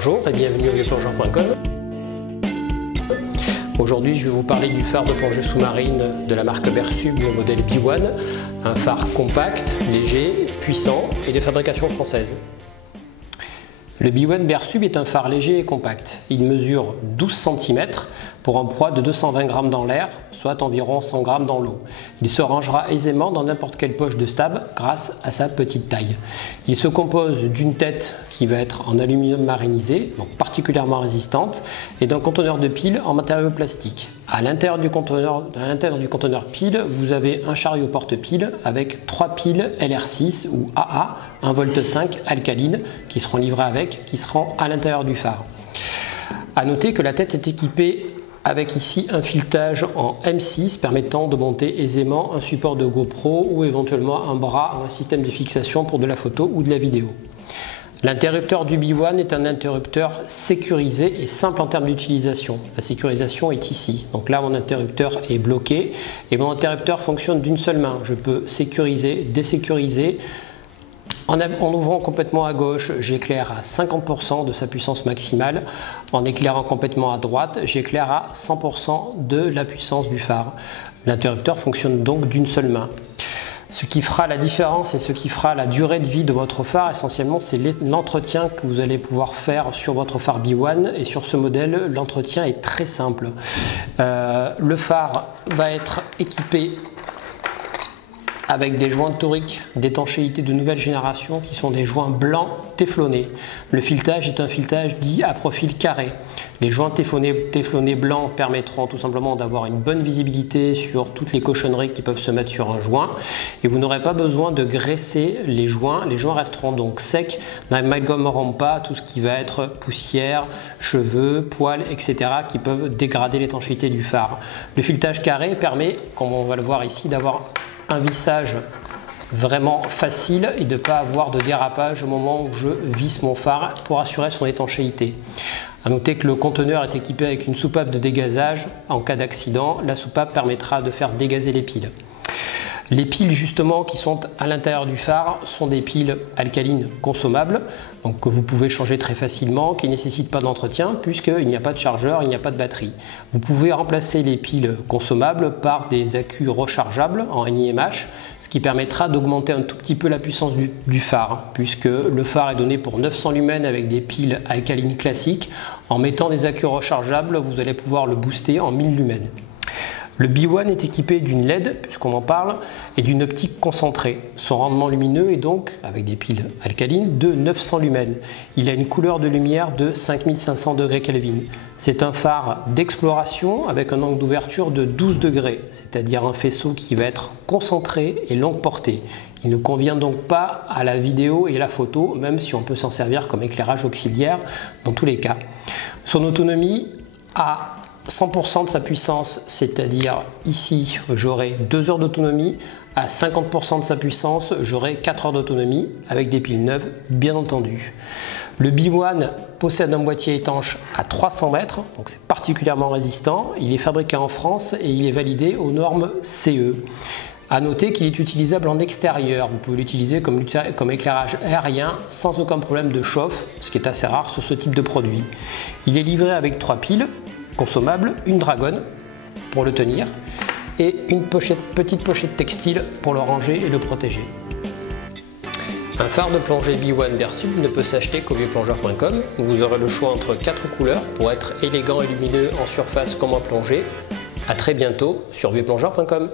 Bonjour et bienvenue au vieuxplongeur.com. Aujourd'hui, je vais vous parler du phare de plongée sous-marine de la marque Bersub, le modèle B1, un phare compact, léger, puissant et de fabrication française. Le B1 Bersub est un phare léger et compact. Il mesure 12 cm pour un poids de 220 g dans l'air, soit environ 100 g dans l'eau. Il se rangera aisément dans n'importe quelle poche de stab grâce à sa petite taille. Il se compose d'une tête qui va être en aluminium marinisé, donc particulièrement résistante, et d'un conteneur de piles en matériau plastique. À l'intérieur du conteneur pile, vous avez un chariot porte-piles avec 3 piles LR6 ou AA 1,5 V alcalines qui seront livrées avec, qui seront à l'intérieur du phare. A noter que la tête est équipée avec ici un filetage en M6 permettant de monter aisément un support de GoPro ou éventuellement un bras ou un système de fixation pour de la photo ou de la vidéo. L'interrupteur du B1 est un interrupteur sécurisé et simple en termes d'utilisation. La sécurisation est ici. Donc là, mon interrupteur est bloqué et mon interrupteur fonctionne d'une seule main. Je peux sécuriser, désécuriser. En ouvrant complètement à gauche, j'éclaire à 50% de sa puissance maximale. En éclairant complètement à droite, j'éclaire à 100% de la puissance du phare. L'interrupteur fonctionne donc d'une seule main. Ce qui fera la différence et ce qui fera la durée de vie de votre phare, essentiellement, c'est l'entretien que vous allez pouvoir faire sur votre phare B1. Et sur ce modèle, l'entretien est très simple. Le phare va être équipé avec des joints toriques d'étanchéité de nouvelle génération qui sont des joints blancs téflonnés. Le filetage est un filetage dit à profil carré. Les joints téflonnés blancs permettront tout simplement d'avoir une bonne visibilité sur toutes les cochonneries qui peuvent se mettre sur un joint et vous n'aurez pas besoin de graisser les joints. Les joints resteront donc secs, n'amalgameront pas tout ce qui va être poussière, cheveux, poils, etc. qui peuvent dégrader l'étanchéité du phare. Le filetage carré permet, comme on va le voir ici, d'avoir un vissage vraiment facile et de ne pas avoir de dérapage au moment où je visse mon phare pour assurer son étanchéité. A noter que le conteneur est équipé avec une soupape de dégazage. En cas d'accident, la soupape permettra de faire dégazer les piles. Les piles justement qui sont à l'intérieur du phare sont des piles alcalines consommables, donc que vous pouvez changer très facilement, qui ne nécessitent pas d'entretien puisqu'il n'y a pas de chargeur, il n'y a pas de batterie. Vous pouvez remplacer les piles consommables par des accus rechargeables en NiMH, ce qui permettra d'augmenter un tout petit peu la puissance du phare, puisque le phare est donné pour 900 lumens avec des piles alcalines classiques. En mettant des accus rechargeables, vous allez pouvoir le booster en 1000 lumens. Le B1 est équipé d'une LED, puisqu'on en parle, et d'une optique concentrée. Son rendement lumineux est donc, avec des piles alcalines, de 900 lumens. Il a une couleur de lumière de 5500 degrés Kelvin. C'est un phare d'exploration avec un angle d'ouverture de 12 degrés, c'est-à-dire un faisceau qui va être concentré et longue portée. Il ne convient donc pas à la vidéo et la photo, même si on peut s'en servir comme éclairage auxiliaire dans tous les cas. Son autonomie a 100% de sa puissance, c'est-à-dire ici j'aurai 2 heures d'autonomie, à 50% de sa puissance j'aurai 4 heures d'autonomie avec des piles neuves bien entendu. Le B1 possède un boîtier étanche à 300 mètres, donc c'est particulièrement résistant, il est fabriqué en France et il est validé aux normes CE. A noter qu'il est utilisable en extérieur, vous pouvez l'utiliser comme éclairage aérien sans aucun problème de chauffe, ce qui est assez rare sur ce type de produit. Il est livré avec 3 piles consommable, une dragonne pour le tenir et une petite pochette textile pour le ranger et le protéger. Un phare de plongée B1 Bersub ne peut s'acheter qu'au vieuxplongeur.com où vous aurez le choix entre 4 couleurs pour être élégant et lumineux en surface comme en plongée. A très bientôt sur vieuxplongeur.com.